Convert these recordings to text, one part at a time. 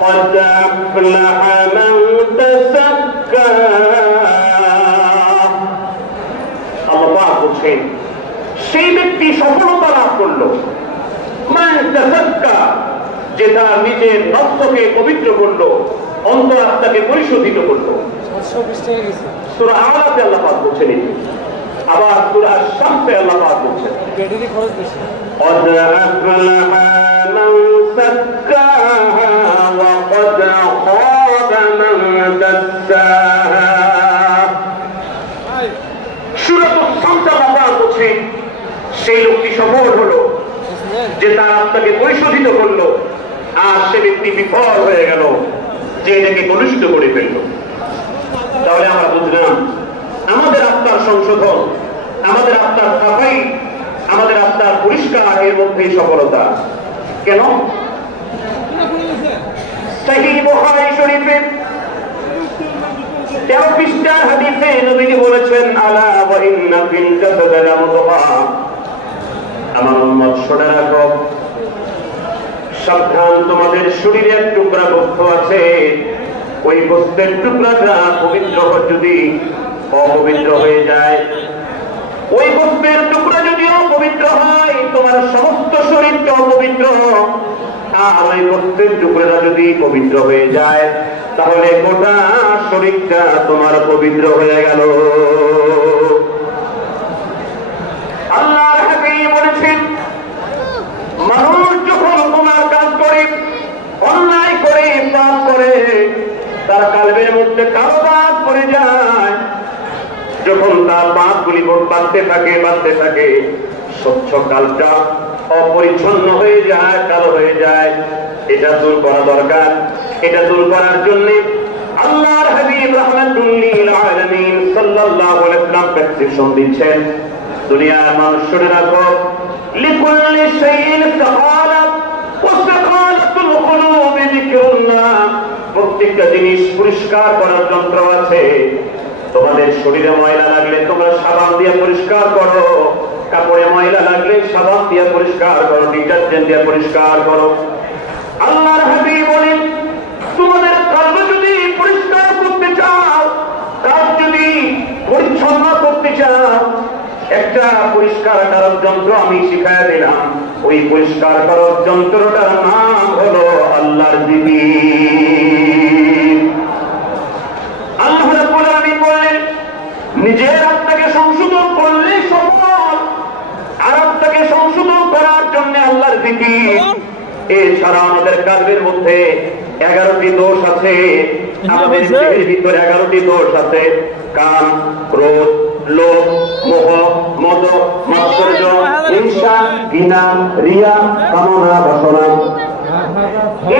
قد أفلح من تزكى আল্লাহ পাক বলছেন সেই ব্যক্তি সফলতা লাভ করলো মান তাযাক্কা যে তার নিজের নফসকে পবিত্র করলো অন্তরাত্মাকে পরিশোধিত করলো সাতশো বিশ টাকা গেছে সূরা আলাতে আল্লাহ পাক বলছেন এটি। আবার সূরা শামসে আল্লাহ পাক বলছেন ব্যাটারি খরচ বেশি قد أفلح من زكاها وقد خاب من دساها সুরত শামসা বাবা বলছে সেই লোকটি সফল হলো যে তার আত্মাকে পরিশোধিত করলো আর সে ব্যক্তি বিফল হয়ে গেল যে এটাকে কলুষিত করে ফেলল তাহলে আমরা বুঝলাম আমাদের আত্মার সংশোধন আমাদের আত্মার সাফাই আমাদের আত্মার পরিষ্কার এর মধ্যেই সফলতা কেন সহিহ বুখারী শরীফে তেরো পৃষ্ঠার হাদিসে নবীজি বলেছেন, আলা ওয়া ইন্না ফিল জাসাদি লামুদগা আমার উম্মত, শুনে রাখো, সাবধান, তোমাদের শরীরে এক টুকরা বস্তু আছে। ওই বস্তুর টুকরাটা পবিত্র যদি অপবিত্র হয়ে যায়। ওই বস্তুর টুকরা যদি অপবিত্র হয়, তোমার সমস্ত শরীরটা অপবিত্র। ওই বস্তুর টুকরাটা যদি পবিত্র হয়ে যায়, তাহলে গোটা শরীরটা তোমার পবিত্র হয়ে গেল। করে, অন্যায় করে, পাপ করে, তার কালবের মধ্যে কারও বাদ পড়ে যায়। যখন তার পাপ গুলি বাঁধতে থাকে বাঁধতে থাকে, স্বচ্ছ কালটা অপরিচ্ছন্ন হয়ে যায়, কালো হয়ে যায়। এটা দূর করা দরকার। এটা দূর করার জন্য আল্লাহর হাবিব রহমাতুল্লিল আলামিন সাল্লাল্লাহু আলাইহি দিচ্ছেন। দুনিয়ার মানুষ শুনে রাখো, লিকুল্লি শাইইন সাকালা ওয়াসাকালাতুল কুলুবি যিকরুল্লাহ। প্রত্যেকটা জিনিস পরিষ্কার করার যন্ত্র আছে। তোমাদের শরীরে ময়লা লাগলে তোমরা সাবান দিয়ে পরিষ্কার করো। কাপড়ে ময়লা লাগলে সাবান দিয়ে পরিষ্কার করো ডিটারজেন্ট দিয়ে পরিষ্কার করো। আল্লাহর হাবিব বলেন, তোমাদের কর্ম যদি পরিষ্কার করতে চাও কাজ যদি পরিচ্ছন্ন করতে চাও, একটা পরিষ্কার করার যন্ত্র আমি শিখাই দিলাম। ওই পরিষ্কার করার যন্ত্রটার নাম হলো আল্লাহর দিবি আল্লাহ রাব্বুল আলামিন বললেন নিজের আত্মাকে সংশোধন করলে সফল আর আত্মাকে সংশোধন করার জন্য আল্লাহর জিকির এছাড়া আমাদের কালবের মধ্যে এগারোটি দোষ আছে। আমাদের দেহের ভিতরে এগারোটি দোষ আছে। কাম ক্রোধ লোভ মোহ মদ মাৎসর্য হিংসা ঘৃণা রিয়া কামনা বাসনা।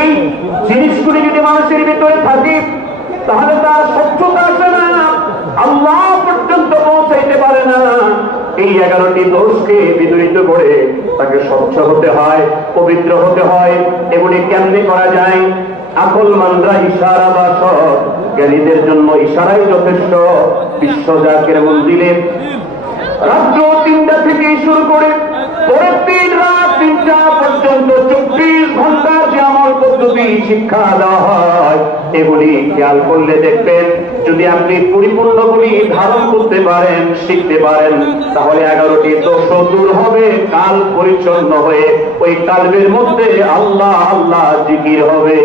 এই জিনিসগুলি যদি মানুষের ভিতরে থাকে তাহলে তার স্বচ্ছতা আসে না। আল্লাহ পর্যন্ত পৌঁছাইতে পারে না। এই এগারোটি দোষকে বিদরিত করে তাকে স্বচ্ছ হতে হয়, পবিত্র হতে হয় এগুলি কেমনে করা যায়। আকল মানরা ইশারা বা সৎ, জ্ঞানীদের জন্য ইশারাই যথেষ্ট। বিশ্ব জাকের মন্দিরে রাত্র তিনটা থেকে শুরু করে, পরের রাত তিনটা পর্যন্ত চব্বিশ ঘণ্টার যে আমল পদ্ধতি শিক্ষা দেওয়া হয় এগুলি খেয়াল করলে দেখবেন যদি আপনি পরিপূর্ণগুলি ধারণ করতে পারেন, শিখতে পারেন, তাহলে এগারোটি দোষ দূর হবে, কাল পরিচ্ছন্ন হয়ে ওই কালবের মধ্যে আল্লাহ আল্লাহ জিকির হবে।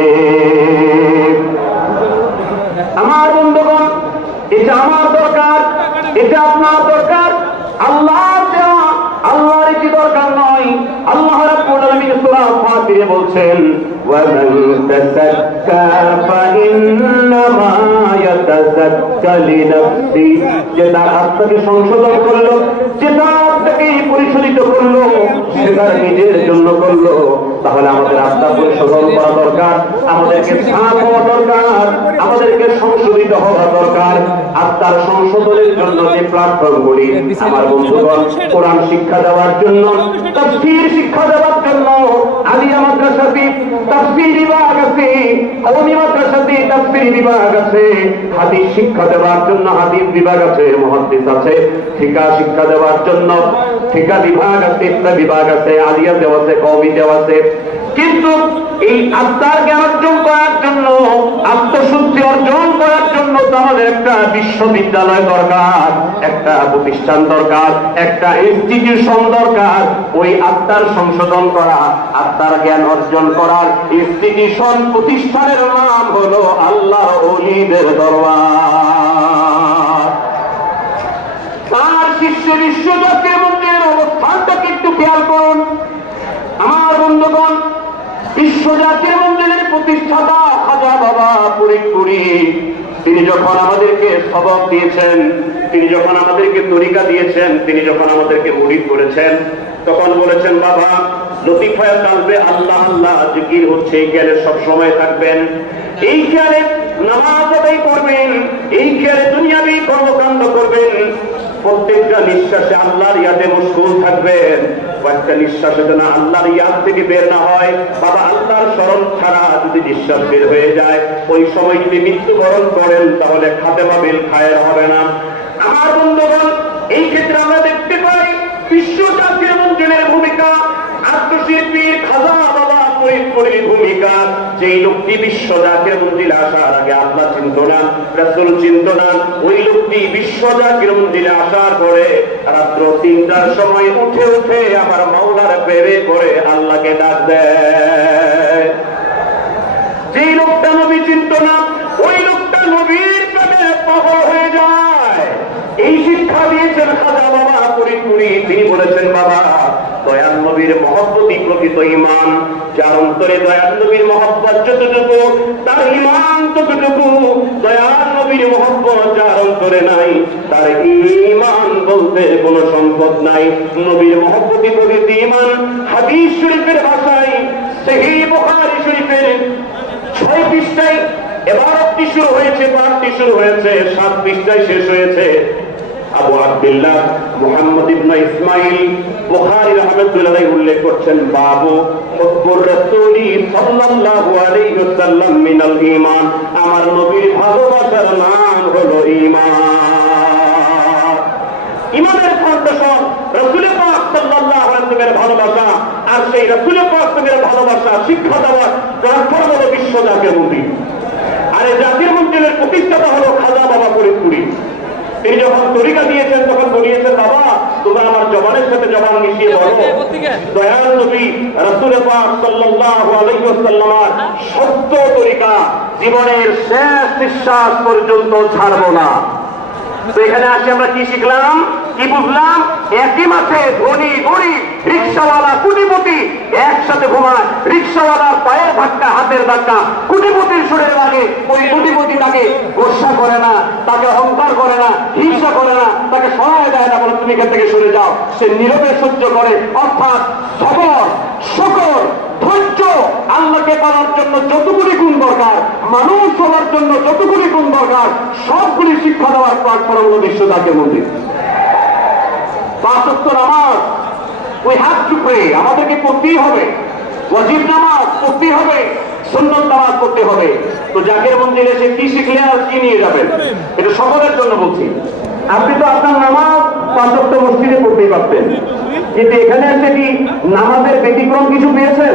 আমার বন্ধুগণ এটা আমার দরকার এটা আপনার দরকার আল্লাহ দেওয়া, আল্লাহর কি দরকার নয়, আল্লাহ রাব্বুল আলামিন সূরা ফাতিরে বলছেন, ওয়া মান ফাইন্নামা ইয়াতাযাক্কা লিনাফসি যে তার আমাদেরকে সংশোধিত হওয়া দরকার। আত্মার সংশোধনের জন্য যে প্ল্যাটফর্মগুলি আমার বন্ধুগণ কোরআন শিক্ষা দেওয়ার জন্য শিক্ষা দেওয়ার জন্য আলিয়া মাদ্রাসাতে বিভাগ আছে। বিভাগ আছে। হাদিস শিক্ষা দেওয়ার জন্য হাদিস বিভাগ আছে, মুহাদ্দিস আছে। ঠিকা শিক্ষা দেওয়ার জন্য ঠিকা বিভাগ আছে বিভাগ আছে, আলিয়া দেওয়া আছে, কওমি দেওয়া আছে। কিন্তু এই আত্মার জ্ঞান অর্জন করার জন্য একটা বিশ্ববিদ্যালয় দরকার, একটা প্রতিষ্ঠান দরকার, একটা ইনস্টিটিউশন দরকার। ওই আত্মার সংশোধন করা, আত্মার জ্ঞান অর্জন করার ইনস্টিটিউশন প্রতিষ্ঠানের নাম হলো আল্লাহ অলিদের দরবার। তার শিষ্য বিশ্বজাতির মধ্যে অবস্থানটাকে একটু খেয়াল করুন। আমার বন্ধুগণ বিশ্বজাতির মন্দিরের প্রতিষ্ঠাতা খাজা বাবা পুরী। তিনি যখন আমাদেরকে সবক দিয়েছেন, তিনি যখন আমাদেরকে তরিকা দিয়েছেন, তিনি যখন আমাদেরকে মুড়ি করেছেন, তখন বলেছেন, বাবা লতিফায় কালবে আল্লাহ আল্লাহ, জিকির হচ্ছে, এই জ্ঞানে সবসময় থাকবেন। এই খেয়ালে নামাজ আদায় করবেন, এই খেয়ালে দুনিয়াবি কর্মকাণ্ড করবেন। প্রত্যেকটা নিঃশ্বাসে আল্লাহর ইয়াদে মুশকুল থাকবেন কয়েকটা নিঃশ্বাসে যেন আল্লাহর ইয়াদ থেকে বের না হয়। বাবা, আল্লাহর স্মরণ ছাড়া যদি নিঃশ্বাস বের হয়ে যায়, ওই সময় যদি মৃত্যুবরণ করেন, তাহলে খাতে পাবেন খায়ের হবে না। আমার বন্ধুগণ, এই ক্ষেত্রে আমরা দেখতে পাই বিশ্ব জাতীয় মন্দিরের ভূমিকা, আত্মশিল্পীর খাজা তিনটার সময় উঠে উঠে আমার মাওলার প্রেমে করে আল্লাহকে ডাক দেয়। যেই লোকটা নবী চিন্ত না, ওই লোকটা নবীর হয়ে যায়। এই শিক্ষা দিয়েছেন খাজা বাবা পুরী তিনি বলেছেন, বাবা, দয়াল নবীর মহব্বতই প্রকৃত ইমান যার অন্তরে দয়াল নবীর মহব্বত যতটুকু, তার ইমান ততটুকু দয়াল নবীর মহব্বত যার অন্তরে নাই, তার ইমান বলতে কোনো সম্পদ নাই। নবীর মহব্বতই প্রকৃত ইমান হাদিস শরীফের ভাষায় সেই বুখারী শরীফের ছয় পৃষ্ঠায় এবারটি শুরু হয়েছে বারটি শুরু হয়েছে, সাত পৃষ্ঠায় শেষ হয়েছে। আবু আব্দুল্লাহ মুহাম্মদ ইসমাইল বুখারী উল্লেখ করছেন, বাবু রাসূলি সাল্লাল্লাহু আলাইহি ওয়াসাল্লাম মিনাল ঈমান। আমার নবীর ভালোবাসার নাম হলো ঈমান। ইমানের পাক সাল্লাল্লাহু আলাইহি ভালোবাসা আর সেই রসুলের পাক ভালোবাসা শিক্ষা দেওয়ার প্ল্যাটফর্ম হলো বিশ্ব জাতীয় মন্দির আর এই জাতীয় মন্দিরের প্রতিষ্ঠাতা হলো খাজা বাবা ফরিদপুরি তিনি যখন তরিকা দিয়েছেন বলিয়েছেন বাবা তোমরা আমার জবানের সাথে জবান মিশিয়ে বলো। দয়াল নবী পাক সাল্লাল্লাহু আলাইহি ওয়াসাল্লামার সত্য তরিকা জীবনের শেষ নিঃশ্বাস পর্যন্ত ছাড়বো না। তো এখানে আসি আমরা কি শিখলাম? কি বুঝলাম? একই মাঠে ধনী, গরিব, রিক্সাওয়ালা কুটিপতি একসাথে ঘুমায়। রিক্সাওয়ালার পায়ের ধাক্কা, হাতের ধাক্কা। কুটিপতির সুরের লাগে ওই কুটিপতি তাকে গোসা করে না, তাকে অহংকার করে না, হিংসা করে না, তাকে সহায় দেয় না বলে তুমি এখান থেকে সরে যাও। সে নীরবে সহ্য করে, অর্থাৎ সবর, শকর, ধৈর্য, আল্লাহকে পাওয়ার জন্য যতগুলি গুণ দরকার, মানুষ হওয়ার জন্য যতগুলি গুণ দরকার, সবগুলি শিক্ষা দেওয়ার প্ল্যাটফর্ম হলো বিশ্ব জাতীয় মন্দির। পাঁচত্ব নামাজ। হ্যাভ টু প্রে আমাদেরকে পড়তেই হবে। ওয়াজিব নামাজ পড়তেই হবে। সুন্নত নামাজ পড়তে হবে। তো জাকের মন্দিরে এসে কি শিখলে আর কি নিয়ে যাবেন? এটা সকলের জন্য বলছি। আপনি তো আপনার নামাজ পাঁচত্ব মসজিদে পড়তেই পারতেন। কিন্তু এখানে এসে কি নামাজের ব্যতিক্রম কিছু পেয়েছেন?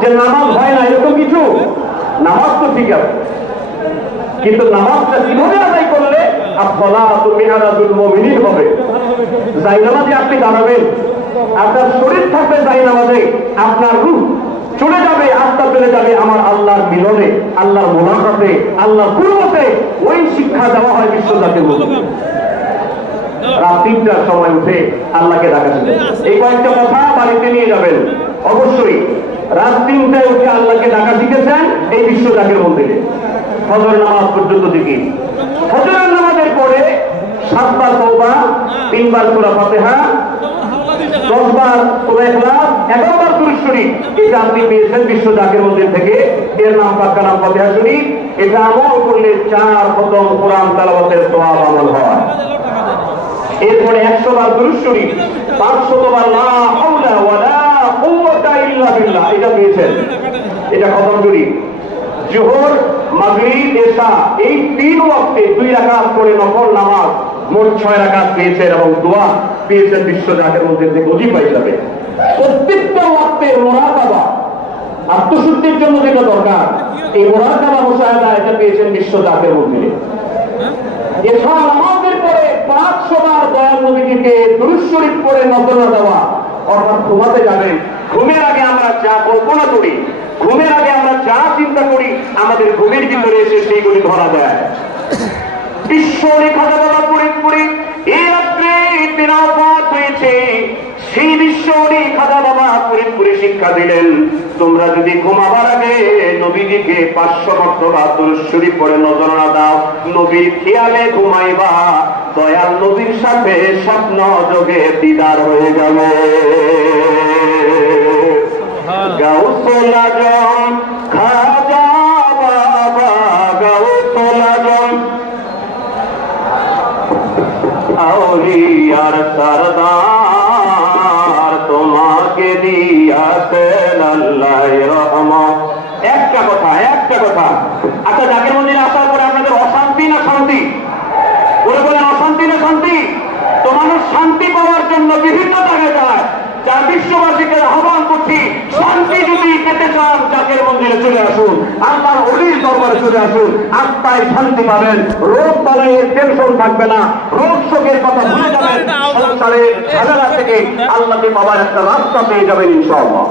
যে নামাজ হয় না, এরকম কিছু? নামাজ তো ঠিক আছে। কিন্তু নামাজটা কীভাবে আদায় করলে? আপনারা তুমি আরাজুল মমিনিন হবে। যাই নামাজে আপনি দাঁড়াবেন, আপনার শরীর থাকবে যাই নামাজে আপনার রূপ চলে যাবে আত্মা চলে যাবে আমার আল্লাহর মিলনে, আল্লাহর মোলাকাতে, আল্লাহর পূর্বতে। ওই শিক্ষা দেওয়া হয় রাত তিনটার সময় উঠে আল্লাহকে ডাকাচ্ছেন এই কয়েকটা কথা বাড়িতে নিয়ে যাবেন। অবশ্যই, রাত তিনটায় উঠে আল্লাহকে ডাকা শিখেছেন এই বিশ্ব জাকের মন্দিরে ফজর নামাজ পর্যন্ত নামাজের পরে সাতবার তৌবা তিনবার সুরা ফাতেহা, দশবার নাম এটা এরপরে একশো বার জোহর এই তিন ওয়াক্তে দুই রাকাত করে নফল নামাজ মোট ছয় রাকাত পেয়েছেন এবং দোয়া পেয়েছেন বিশ্ব জাকের মধ্যে থেকে অজিফা হিসাবে। প্রত্যেকটা ওয়াক্তে আত্মশুদ্ধির জন্য যেটা দরকার, এই এটা পেয়েছেন বিশ্ব মন্দিরে এসব আমাদের পরে পাঁচশো বার দয়াল নবীজিকে দুরুশরীফ করে দেওয়া, অর্থাৎ ঘুমাতে যাবে। ঘুমের আগে আমরা যা কল্পনা করি, ঘুমের আগে আমরা যা চিন্তা করি, আমাদের ঘুমের ভিতরে এসে সেইগুলি ধরা দেয় রাত্রে তেরাপাত হয়েছে। সেই বাবা শিক্ষা দিলেন। তোমরা যদি ঘুমাবার আগে নবীজিকে পাঁচশো মর্তবা তুলসুরি পরে নজর না দাও নবীর খেয়ালে ঘুমাইবা। দয়াল নবীর সাথে স্বপ্ন যোগে দিদার হয়ে যাবে। গাউসুল আজম খাজা চান মন্দিরে চলে আসুন, আল্লাহর অলির দরবারে চলে আসুন, আত্মায় শান্তি পাবেন, রোগ বালাইয়ের টেনশন থাকবে না, রোগ শোকের কথা ভুলে যাবেন, সংসারে ঝামেলা থেকে আল্লাহকে বাবার একটা রাস্তা পেয়ে যাবেন ইনশাআল্লাহ।